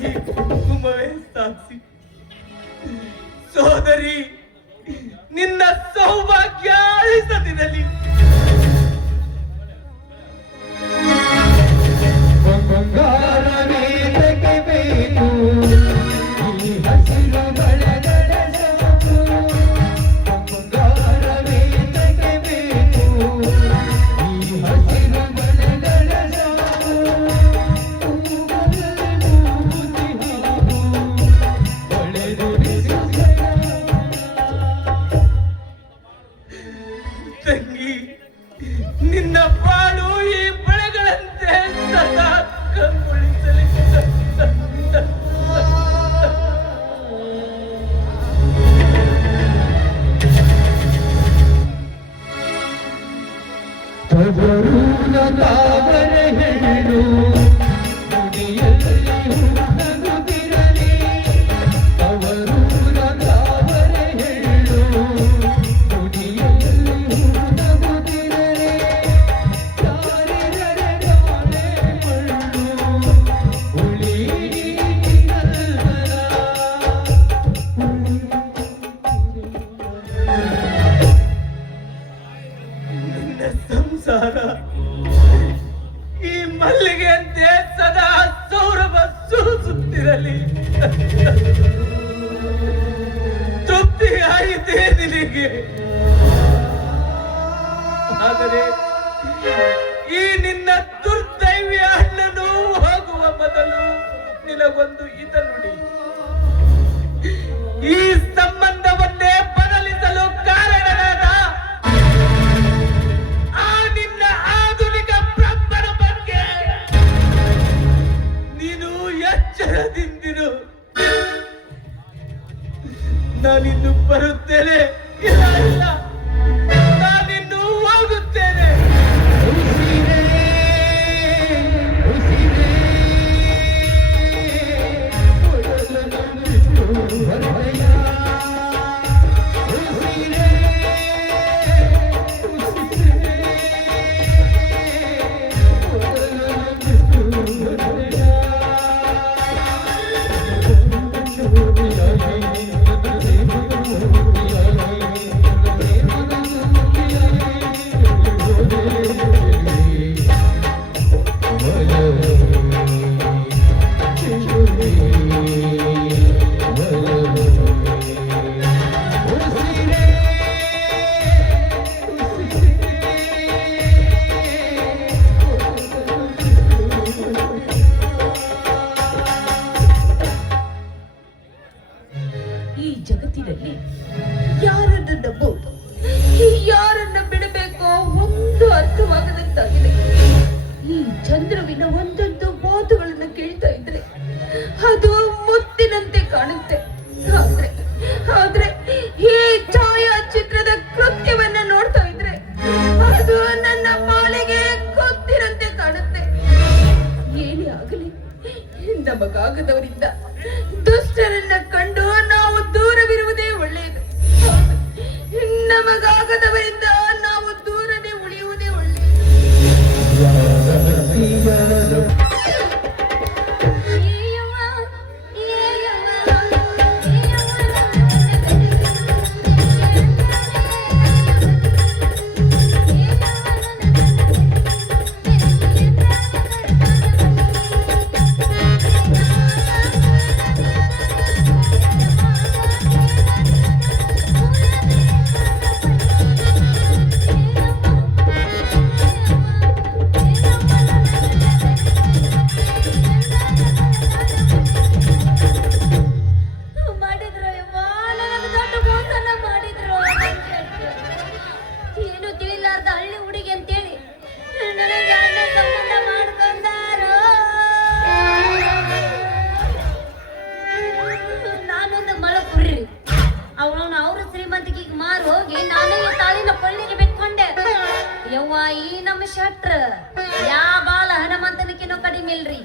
ಈ ಕುಂಕುಮವೇ ಸಾಕ್ಷಿ. ಸೋದರಿ, ನಿನ್ನ ಸೌಭಾಗ್ಯ ಅಳಿಸದಿರಲಿ. ಬಂಗಾರವೇ ತೆಗೆಬೇಕು ಈ ಹಸಿರು ಬಳೆಗಳ ಸೊಬಗು. ಬಂಗಾರವೇ ತೆಗೆಬೇಕು ಈ ಹಸಿರು ಬಳೆಗಳ ಸೊಬಗು. ತಂಗಿ, ನಿನ್ನ ಬಾಳು ಈ ಬಳೆಗಳಂತೆ ಸದಾ ಕಂಗೊಳಿಸಲಿ. ತವರೂರ ತಾವರೆ ಹೆಣ್ಣು ನುಡಿಯಲ್ಲಿ ಹುಡುಗುತ್ತಿರಲಿ. ತವರೂರ ತಾವರೆ ಹೆಣ್ಣು ನುಡಿಯಲ್ಲಿ ಹುಡುಗುತ್ತಿರಲಿ. ಜಾರಿದರೆ ಜಾಳೆ ಮಣ್ಣು ನಿನ್ನ ಸಂಸಾರ ಈ ಮಲ್ಲಿಗೆಯಂತೆ ಸದಾ ಸೌರಭ ಸೂಸುತ್ತಿರಲಿ. ತೃಪ್ತಿ ಆಯಿತೆ ನಿನಗೆ. ಆದರೆ ಈ ನಿನ್ನ ದುರ್ದೈವ್ಯ ಅಣ್ಣನು ಹೋಗುವ ಮೊದಲು ನಿನಗೊಂದು ಹಿತ ನುಡಿ. ಈ ಸಂಬಂಧವನ್ನೇ ಬದಲಿಸಲು ಕಾರಣನಾದ ಆ ನಿನ್ನ ಆಧುನಿಕ ಬ್ರಹ್ಮನ ಬಗ್ಗೆ ನೀನು ಎಚ್ಚರದಿಂದಿರು. ನಾನಿನ್ನು ಬರುತ್ತೇನೆ. ಇಲ್ಲ ಇಲ್ಲ, ನಾನಿನ್ನು ಹೋಗುತ್ತೇನೆ. ಉಸಿರೇ ಉಸಿರೇ ಒಡಲನ್ನು ಹೊರಯ. ಉಸಿರೇ ಉಸಿರೇ ಒಡಲನ್ನು ಹೊರಯ. ಈ ಜಗತ್ತಿನಲ್ಲಿ ಯಾರನ್ನು ನಂಬಬಹುದು, ಯಾರನ್ನು ಬಿಡಬೇಕೋ ಒಂದು ಅರ್ಥವಾಗದಂತಾಗಿದೆ. ಈ ಚಂದ್ರವಿನ ಒಂದೊಂದು ಮಾತುಗಳನ್ನು ಕೇಳ್ತಾ ಇದ್ರೆ ಅದು ಮುತ್ತಿನಂತೆ ಕಾಣುತ್ತೆ. ಆದ್ರೆ ಆದ್ರೆ ಈ ಛಾಯಾಚಿತ್ರದ ಕೃತ್ಯವನ್ನ ನೋಡ್ತಾ ಇದ್ರೆ ಅದು ನನ್ನ ಪಾಲಿಗೆ ಗೊತ್ತಿರಂತೆ ಕಾಣುತ್ತೆ. ಏನೇ ಆಗಲಿ, ನಮಗಾಗದವರಿಂದ ದುಷ್ಟರನ್ನ ಕಂಡು ನಾವು ದೂರವಿರುವುದೇ ಒಳ್ಳೆಯದು. ನಮಗಾಗದವರಿಂದ ನಾವು ದೂರನೇ ಉಳಿಯುವುದೇ ಒಳ್ಳೆಯದು. ಯಾ ಬಾಲ ಹನುಮಂತನಕ್ಕಿನ್ನೂ ಕಡಿಮೆ ಇಲ್ರಿ.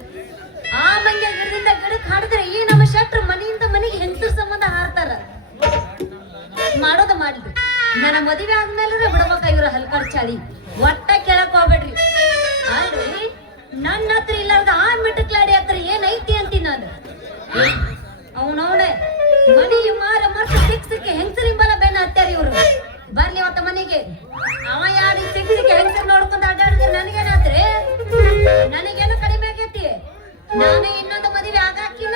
ಆ ಮಂಗ್ಯ ಗಿಡದಿಂದ ಗಿಡಕ್ಕೆ ಹಾಡಿದ್ರೆ ಈ ನಮ್ಮ ಶೆಟ್ರು ಮನೆಯಿಂದ ಮನೆಗೆ ಹೆಂಗಸರ ಸಂಬಂಧ ಹಾರ್ತಾರ. ಮಾಡೋದ ಮಾಡ್ಲಿ, ನನ್ನ ಮದುವೆ ಆದ್ಮೇಲೆ ಬಿಡ್ಬೇಕ ಇವ್ರ ಹಲ್ಕರ್ ಚಾಳಿ. ಒಟ್ಟ ಕೇಳಕ್ ಹೋಗ್ಬೇಡ್ರಿ. ಅಲ್ರಿ ನನ್ನ ಹತ್ರ ಇಲ್ಲಾರ್ದ ಆ ಮಿಟಕ್ಲಾಡಿ ಹತ್ರ ಏನೈತಿ ಅಂತೀನಿ ನಾನು. ಅವನವನೇ ಮನಿ ಮಾರ ಮರ್ತ ಸಿಕ್ಸಕ್ಕೆ ಹೆಂಗಸರಿಂಬಲ ಬೆನ್ನ ಹತ್ಯಾರ ಇವ್ರು. ಬರ್ಲಿ ಅವತ್ತ ಮನೆಗೆ. ಅವ ಯಾರು ಸಿಕ್ಸಕ್ಕೆ ಹೆಂಗಸರ್ ನೋಡ್ಕೊಂಡ್ ಅಡ್ಡಾಡಿದ್ರೆ ನನಗೇನಾತ್ರಿ? ನನಗೇನು ಕಡಿಮೆ ಆಗೈತಿ. ನಾನೇ ಇನ್ನೊಂದು ಮದುವೆ ಆಗಾಕಿನ.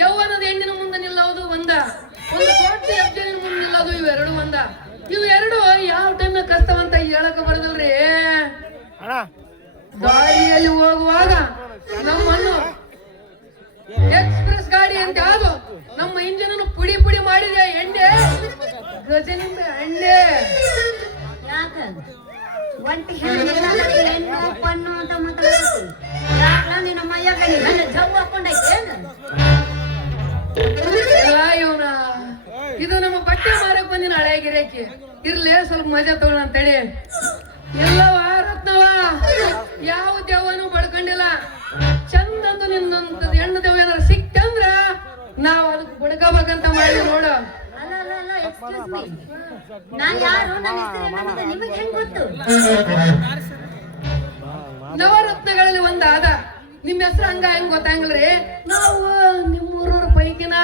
ಯೌವನದ ಹೆಣ್ಣಿನ ಮುಂದೆ ನಿಲ್ಲೋದು ಒಂದ, ಒಂದು ಕೋಟಿ ಹೆಜ್ಜೆನ ಮುಂದೆ ನಿಲ್ಲೋದು ಇವೆರಡು ಒಂದ. ಇವೆರಡು ಯಾವ ಟೈಮ್ ಕಷ್ಟವಂತ ಹೇಳಕ ಬರದಲ್ರಿ. ದಾರಿಯಲ್ಲಿ ಹೋಗುವಾಗ ನಮ್ಮನ್ನು ಎಕ್ಸ್ಪ್ರೆಸ್ ಗಾಡಿ ಅಂತ ಯಾವ್ದು ನಮ್ಮ ಇಂಜಿನ್ ಪುಡಿ ಪುಡಿ ಮಾಡಿದೆ ಎಣ್ಣೆ, ಗಜನಿಂದ ಎಣ್ಣೆ. ಯಾಕ ಒಂಟಿ ಹೆಣ್ಣು ಪಣ್ಣು ಅಂತ ಮಾತಾಡ್ತೀವಿ? ಯಾಕ ನಿನ್ನ ಮೈಯ ಕಣಿ ನನ್ನ ಜವ್ ಹಾಕೊಂಡೈತೆ? ಇವನ ಇದು ನಮ್ಮ ಬಟ್ಟೆ ಮಾರಕ್ ಬಂದಿನ ಹಳೆ ಗಿರಾಕಿ. ಇರ್ಲಿ ಸ್ವಲ್ಪ ಮಜಾ ತಗೋಣ ಅಂತೇಳಿ. ಎಲ್ಲವ ರತ್ನವ ಯಾವ ದೆವ್ವನು ಬಡ್ಕೊಂಡಿಲ್ಲ. ಚಂದಂದು ನಿನ್ನಂತ ಹೆಣ್ಣು ದೆವ್ವ ಏನಾರ ಸಿಕ್ತಂದ್ರ ನಾವ್ ಅದಕ್ಕೆ ಬಡ್ಕೋಬೇಕಂತ ಮಾಡಿ ನೋಡು. ಅಲ್ಲ ಅಲ್ಲ ಅಲ್ಲ, ಎಕ್ಸ್ಕ್ಯೂಸ್ ಮೀ, ನಾನ್ ಯಾರು, ನನ್ನ ಹೆಸರು ಏನಂತ ನಿಮಗೆ ಹೆಂಗ್ ಗೊತ್ತು? ನವರತ್ನಗಳಲ್ಲಿ ಒಂದಾದ ನಿಮ್ ಹೆಸರು ಹಂಗ ಹೆಂಗ್ ಗೊತ್ತಾಂಗಿಲ್ರಿ? ನಾವು ನಿಮ್ಮೂರವ್ರ ಪೈಕಿನ.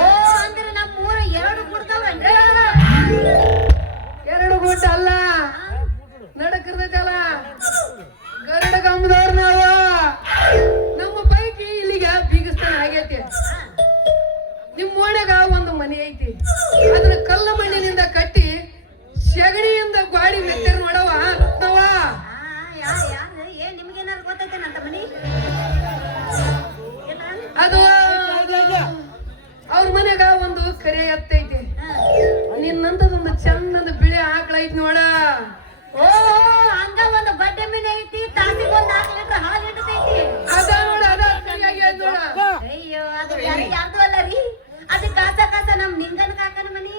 ಓ, ಅಂದ್ರೆ ನಮ್ಮೂರ ಎರಡು ಕೊಡ್ತಾವನ್ರಿ? ಎರಡು ಗುಡ್ಡ ಅಲ್ಲ, ನಡಕರ್ತೈತಲ್ಲ ಗರುಡ ಕಂಬದವ್ರ ನಾವು. ನಮ್ಮ ಪೈಕಿ ಇಲ್ಲಿಗ ಬೀಗಸ್ತಾನ ಆಗೈತಿ. ನಿಮ್ ಓಣ್ಯಾಗ ಒಂದು ಮನೆ ಐತಿ, ಅದನ್ನ ಕಲ್ಲ ಮಣ್ಣಿನಿಂದ ಕಟ್ಟಿ ಸೆಗಣಿಯಿಂದ ಗಾಡಿ ಮೆತ್ತರ್ ನೋಡವ ರತ್ನವ. ಯಾರು ಏನ್ ನಿಮ್ಗೇನಾರು ಗೊತ್ತೈತೇನಂತ ಮನಿ? ಅದು ಅವ್ರ ಮನ್ಯಾಗ ಒಂದು ಕರೆ ಎತ್ತೈತಿ. ನಿನ್ನಂತದೊಂದು ಚಂದದ ಬಿಳಿ ಆಕಳ ಐತಿ ನೋಡ. ಓ, ಹಂಗ ಒಂದು ಬಡ್ಡೆ ಮೀನ್ ಐತಿ, ತಾಸಿಗೆ ಒಂದು 4 ಲೀಟರ್ ಹಾಲು ಇಡ್ತೈತಿ. ಅದ ನೋಡ, ಅದ ಸರಿಯಾಗಿ ಅದ್ ನೋಡ. ಅಯ್ಯೋ, ಅದು ಯಾರ್ದು ಅಲ್ಲ ರೀ, ಅದು ಕಾಸ ಕಾಸ ನಮ್ ನಿಂಗನ ಕಾಕನ ಮನಿ.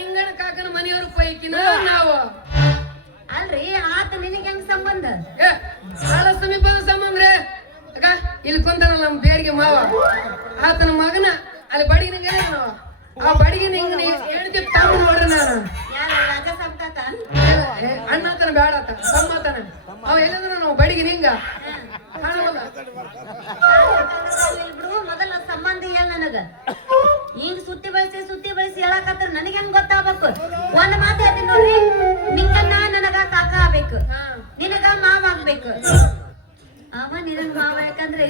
ನಿಂಗಣ ಕಾಕನ ಮನೆಯವ್ರ ಪೈಕಿನ ನಾವು. ಅಲ್ರಿ, ಆತ ನಿನಗೆ ಹೆಂಗ್ ಸಂಬಂಧ? ಬಹಳ ಸಮೀಪದ ಸಂಬಂಧ್ರೆ. ಅಗ ಇಲ್ಲಿ ಕುಂತಾನಲ್ಲ ನಮ್ ಬೇರಿಗೆ ಮಾವ, ಆತನ ಮಗನ ಅಲ್ಲಿ ಬಡಿಗೆ ಆ ಬಡಿಗೆ ನಿಂಗ ಹೇಳ್ತಿ ತಾವು ನೋಡ್ರಿ. ನಾನು ಯಾರು ರಾಜ ಸಾಬ್ ಕಾಕ? ಅಣ್ಣ ಆತನ ಬೇಡ ಆತ ತಮ್ಮತನ. ಅವ ಎಲ್ಲಂದ್ರ ನಾವು ಬಡಿಗೆ ನಿಂಗ ಕಾಣವಲ್ಲ. ಬಿಡು, ಮೊದಲ ಸಂಬಂಧ ಹೇಳ ನನಗ. ಈಗ ಸುತ್ತಿ ಬಳಸಿ ಹೇಳಕತ್ರ ನನಗೆ ಹೆಂಗ್ ಗೊತ್ತಾಗ್ಬೇಕು? ಒಂದ್ ಮಾತು ಹೇಳ್ತೀನಿ ನೋಡ್ರಿ, ನಿಂಗನ್ನ ನನಗ ಕಾಕ ಆಗ್ಬೇಕು, ನಿನಗ ಮಾವ ಆಗ್ಬೇಕು. ಅವ ನಿನಗ ಮಾವ ಯಾಕಂದ್ರೆ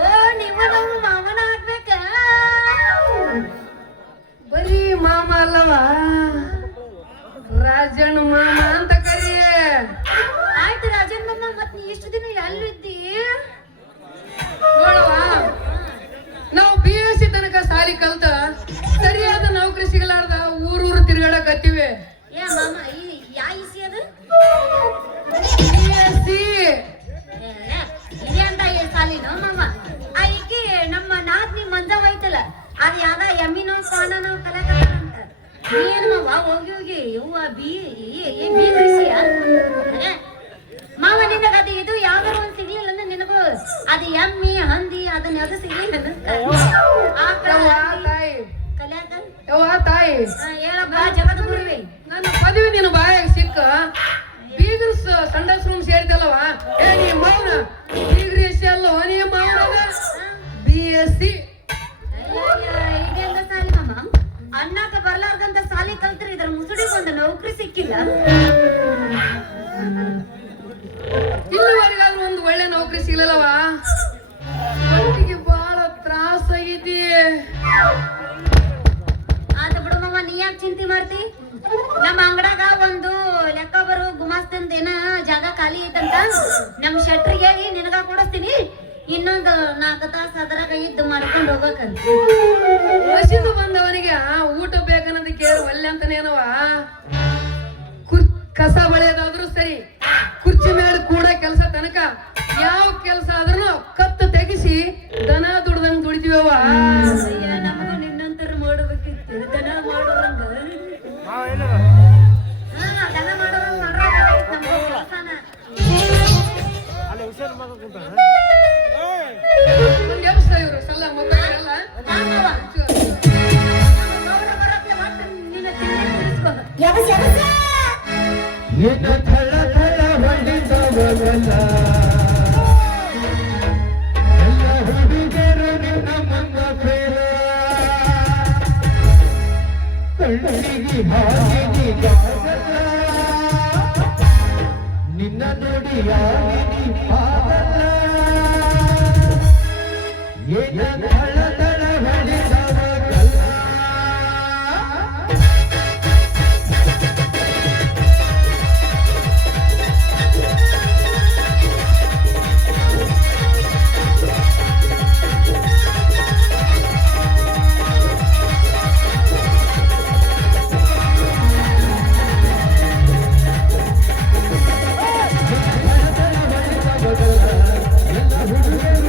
ಓ, ನಿಮ್ಮ ನಮ್ಮ ಮಾವನ ಆಗ್ಬೇಕ. ಬರೀ ಮಾಮ ಅಲ್ಲವ, ರಾಜಣ್ಣ ಮಾಮ ಅಂತ ಕರಿ. ಆಯ್ತು ರಾಜನ್ ಮಾಮ, ಮತ್ ನೀ ಇಷ್ಟು ದಿನ ಎಲ್ಲಿದ್ದಿ? ನೋಡವ, ನಾವು BSc ತನಕ ಸಾಲಿ ಕಲ್ತ ಸರಿಯಾದ ನೌಕರಿ ಸಿಗಲಾರ್ದ ಊರೂರು ತಿರುಗಾಡಕತ್ತೀವಿ. ಏ ಮಾಮ, ಯಾ ಇಸಿ ಅದು? BSc ಇದೆ ಅಂತ ಸಾಲಿನೋ ಮಾಮ? ಆ ಈಕಿ ನಮ್ಮ ನಾದ್ನಿ ಮಂಜವ್ ಐತಲ್ಲ, ಅದು ಯಾವ್ದ ಎಮ್ಮಿನೋ ಕಾನೋ ಕಲಾಕಂತ. ಏನು ಮಾವ ಹೋಗಿ ಹೋಗಿ ಇವ್ವ ಮಾವ, ನಿನಗ ಅದು ಇದು ಯಾವ್ದಾರ ಒಂದ್ ಸಿಗ್ಲಿಲ್ಲ ಅಂದ್ರೆ ನಿನಗೂ ಅದು ಎಮ್ಮಿ ಹಂದಿ ಅದನ್ನ ಯಾವ್ದು ಸಿಗ್ಲಿಲ್ಲ ಕಲ್ಯಾಕ. ತಾಯಿ ಹೇಳಪ್ಪ ಜಗದ ಗುರುವಿ, ನನ್ನ ಪದವಿ ನೀನು ಬಾಯಾಗ ಸಿಕ್ಕ ಬೀಗರ್ ಸಂಡಸ್ ರೂಮ್ ಸೇರಿದಲ್ಲವ. ಏ ನೀ ಮೌನ ಬೀಗ್ರಿ ಅಲ್ಲ, ನೀ ಮೌನ BSc ಆತ ಬಿಡು ಮಾವ, ನೀ ಯಾಕೆ ಚಿಂತೆ ಮಾಡ್ತಿ? ನಮ್ಮ ಅಂಗಡಾಗ ಒಂದು ಲೆಕ್ಕ ಬರೋ ಗುಮಾಸ್ತಂದ ಏನ ಜಾಗ ಖಾಲಿ ಐತಂತ ನಮ್ ಶೆಟ್ರಿಗೆ ಹೇಳಿ ನಿನಗ ಕೊಡಿಸ್ತೀನಿ. ಇನ್ನೊಂದು 4 ತಾಸು ಅದರಾಗ ಇದ್ದು ಮಾಡ್ಕೊಂಡು ಹೋಗ್ಬೇಕಂತ. ಹಸಿದು ಬಂದವನಿಗೆ ಊಟ ಬೇಕನ್ನೋದು ಕೇಳಿ ಒಲ್ಲೆ ಅಂತಾನೇನವ. ಕಸ ಬಳಿಯೋದಾದ್ರೂ ಸರಿ, ಕುರ್ಚಿ ಮೇಲೆ ಕೂಡ ಕೆಲಸ ತನಕ ಯಾವ ಕೆಲಸ ಆದ್ರೂ ಕತ್ತು ತೆಗಿಸಿ ದನ ದುಡ್ದಂಗ್ ದುಡಿತೀವವ. ನಮಗೂ ನಿನ್ನಂತರ ಮಾಡ್ಬೇಕಿತ್ತು. ದನ ಮಾಡೋರಂಗ ದನ ಮಾಡೋರಂಗ ಮಾಡ್ಬೇಕಾಗಿತ್ತು ನಮ್ಮ ಕೆಲ್ಸನ. ಒಂದ್ ಎಬ್ಸ ಇವ್ರು ಸಲ್ಲ ಮಕ್ಕಳೆಲ್ಲ ಹಾ ಮಾವ. ಗೌರ ಬರತ್ಲೆ ಮತ್ತೆ ನಿನ್ನ ತಿಂಡಿ ತಿರ್ಸ್ಕೊ. ಏನ ಥಳ ಥಳ ಹೊಡಿದವಲ್ಲ ಎಲ್ಲ ಹುಡುಗರು ನಿನ್ನ ಮಂಗ ಫೇರ ಕಣ್ಣಿಗೆ ಹಾಗೆನಿಗಾಗಲ್ಲ ನಿನ್ನ ನುಡಿಯಾಗಿ ಆಗಲ್ಲ ಏನ ಥಳ ಥಳ ಹೊಡಿದವಲ್ಲ ಎಲ್ಲ ಹುಡುಗರು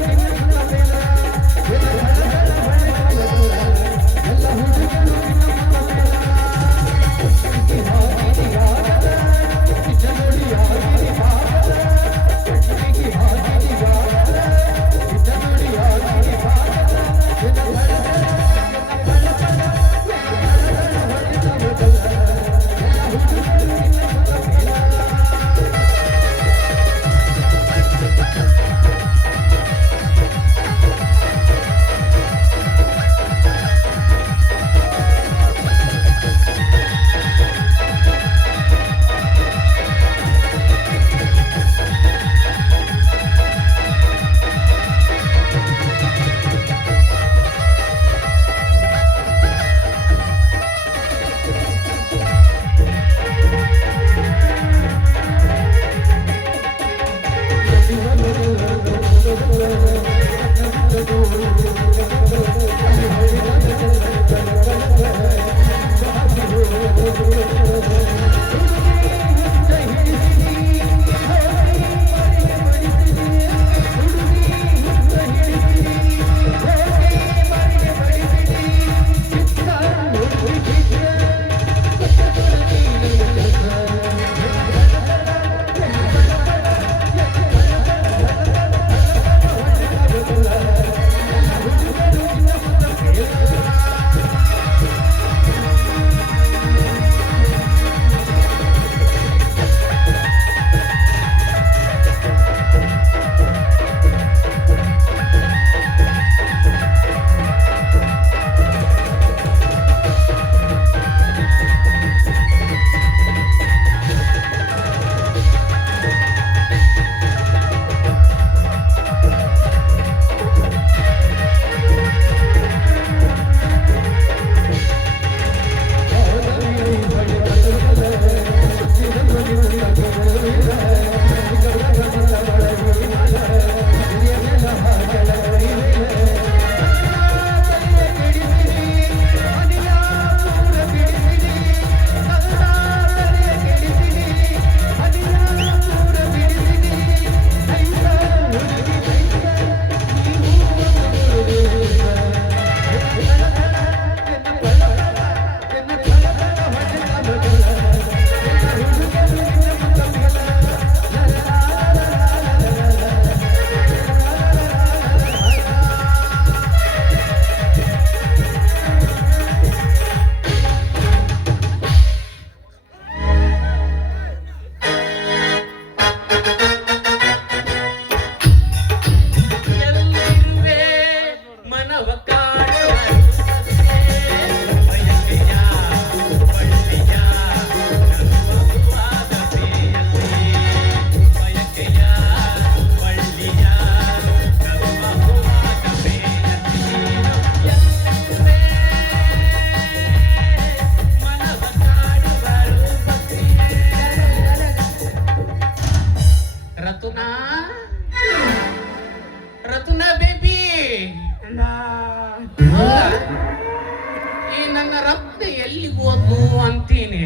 ಎಲ್ಲಿಗೆ ಹೋದ್ನು ಅಂತೀನಿ.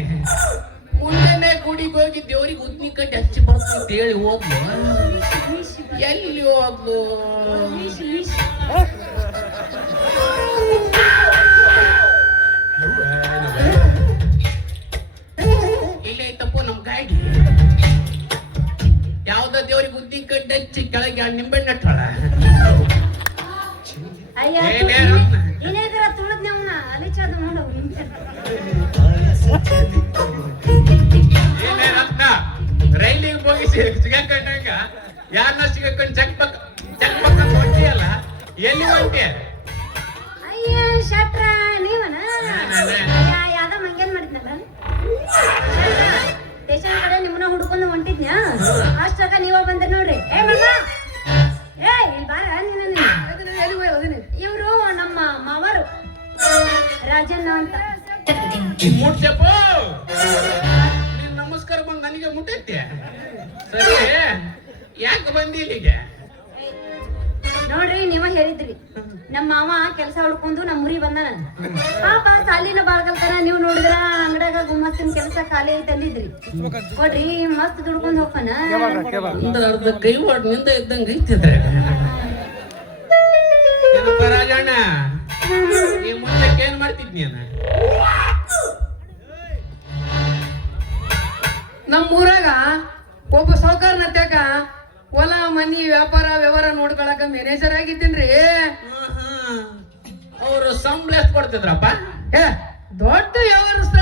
ಮುಂಜಾನೆ ಗುಡಿಗೆ ಹೋಗಿ ದೇವ್ರಿಗೆ ಉದ್ನಿ ಕಟ್ಟಿ ಹಚ್ಚಿ ಬರ್ತೀನಿ ಅಂತ ಹೇಳಿ ಹೋದ್ಲು. ಎಲ್ಲಿ ಹೋದ್ಲು? ಇಲ್ಲೇ ಐತಪ್ಪ ನಮ್ ಗಾಡಿ. ಯಾವ್ದ ದೇವ್ರಿಗೆ ಉದ್ನಿ ಕಟ್ಟಿ ಹಚ್ಚಿ ಕೆಳಗೆ ನಿಂಬೆಣ್ಣೆ ನಟ್ಟಳ. ಅಯ್ಯ ಏನೇ ರತ್ನ? ಏನೇದ್ರ ತುಳದ್ ನಮ್ನ ಅಲಿಚದ ನೋಡು ಏನೇ ರತ್ನ ರೈಲಿಗೆ ಹೋಗಿ ಸಿಗಕ್ಕಂಡಂಗ ಯಾರನ್ನ ಸಿಗಕ್ಕಂಡ್ ಚೆಕ್ ಪಕ್ಕ ಹೊಂಟಿಯಲ್ಲ, ಎಲ್ಲಿ ಹೊಂಟಿ? ಅಯ್ಯ ಶಟ್ರ ನೀವನ ನಾನೇ. ಯಾವ್ದ ಮಂಗೇನ್ ಮಾಡಿದ್ನಲ್ಲ ಸ್ಟೇಷನ್ ಕಡೆ ನಿಮ್ಮನ್ನ ಹುಡ್ಕೊಂಡು ಹೊಂಟಿದ್ನ್ಯಾ ಅಷ್ಟಾಗ ನೀವ ಬಂದ್ರಿ ನೋಡ್ರಿ. ಏ ಮಮ್ಮ ಏ ಇಲ್ಲಿ ಬಾರ ಇವ್ರು ನಮ್ಮ ಮಾವರು ರಾಜಣ್ಣ ಅಂತ. ಮುಟ್ಸಪ್ಪ ನೀನ್ ನಮಸ್ಕಾರ ಬಂದ್ ನನಗೆ ಮುಟ್ಟೈತೆ. ಸರಿ ಯಾಕೆ ಬಂದಿ ಇಲ್ಲಿಗೆ? ನೋಡ್ರಿ ನೀವ ಹೇಳಿದ್ರಿ ನಮ್ಮ ಮಾವ ಕೆಲಸ ಹುಡ್ಕೊಂಡು ನಮ್ಮ ಊರಿಗೆ ಬಂದಾನ. ಪಾಪ ಸಾಲಿನ ಬಾಳ್ಕಲ್ತಾನ. ನೀವು ನೋಡಿದ್ರ ಅಂಗಡ್ಯಾಗ ಗುಮ್ಮಸ್ತಿನ ಕೆಲಸ ಖಾಲಿ ಐತೆ ಅಂದಿದ್ರಿ. ಕೊಡ್ರಿ ಮಸ್ತ್ ದುಡ್ಕೊಂಡ್ ಹೋಗ್ತಾನ. ಒಂದು ಅರ್ಧ ಕೈ ಒಡ್ ನಿಂದ ಇದ್ದಂಗ ಐತಿದ್ರೆ ರಾಜಣ್ಣ. ಈ ಮುಂಚೆಕ್ಕೆ ಏನ್ ಮಾಡ್ತಿದ್ನಿ ನಮ್ಮ ಊರಾಗ ಒಬ್ಬ ಸಾವುಕಾರ ನತ್ಯಾಕ ಹೊಲ ಮನಿ ವ್ಯಾಪಾರ ವ್ಯವಹಾರ ನೋಡ್ಕೊಳಕ ಮ್ಯಾನೇಜರ್ ಆಗಿದ್ದೀನ್ರಿ. ಅವರು ಸಂಬಳ ಎಷ್ಟು ಕೊಡ್ತಿದ್ರಪ್ಪ? ಏ ದೊಡ್ಡ ವ್ಯವಹಾರಸ್ತ್ರ